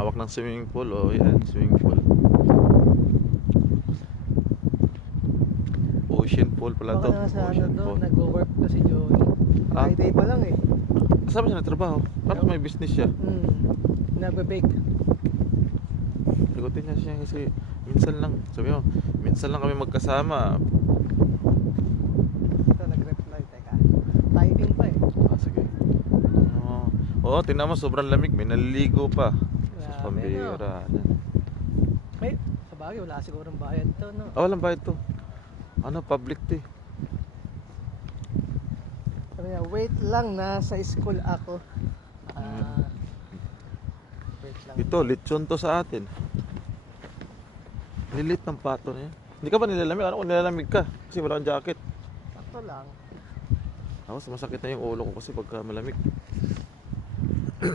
Lawak ng swimming pool. Oh, yan, swimming pool. Ocean pool pala Baka to. nasa ano Ocean doon, pool. nag-work to si Johnny. Ah? Friday pa lang eh. Kasama siya nagtrabaho. Parang may business siya. Nagbe-bake. Sagutin niya siya kasi minsan lang. Sabi mo, minsan lang kami magkasama. Ito nag-reply, teka. Typing pa eh. Ah, sige. Oo, tingnan mo, sobrang lamig. May naliligo pa. Grabe, Pambira. May, sa bagay, wala sigurong bayad to, no? Ah, walang bayad to. Ano, public to eh. Sabi niya, wait lang, nasa school ako. Wait lang. Ito, lechon to sa atin. Lilit ng pato na yan. Hindi ka ba nilalamig? Ano kung nilalamig ka? Kasi wala kang jacket. Sakto lang. Tapos masakit na yung ulo ko kasi pagka malamig.